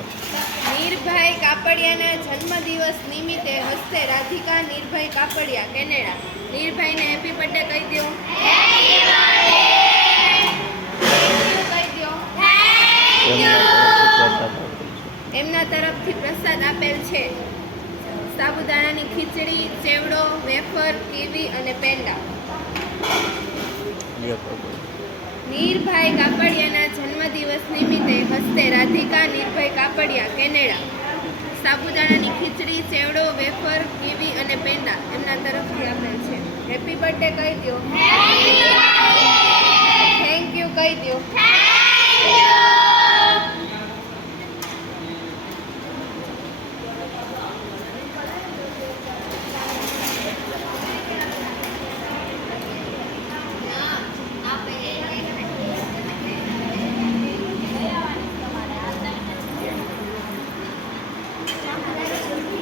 આપો. નીરભાઈ કાપડિયાના જન્મદિવસ નિમિત્તે હસ્તે રાધિકા નીરભાઈ કાપડિયા કેનેડા. નીરભાઈને હેપી બર્થડે કહી દો. એમના તરફથી પ્રસાદ આપેલ છે સાબુદાણાની ખીચડી, ચેવડો, વેફર, કીવી અને પેંડા. નીરભાઈ કાપડિયાના જન્મદિવસ નિમિત્તે હસ્તે રાધિકા નીરભાઈ કાપડિયા કેનેડા. સાબુદાણાની ખીચડી, ચેવડો, વેફર, કીવી અને પેંડા એમના તરફથી આપેલ છે. હેપી બર્થડે કહી દો. થેન્ક યુ કહી દો.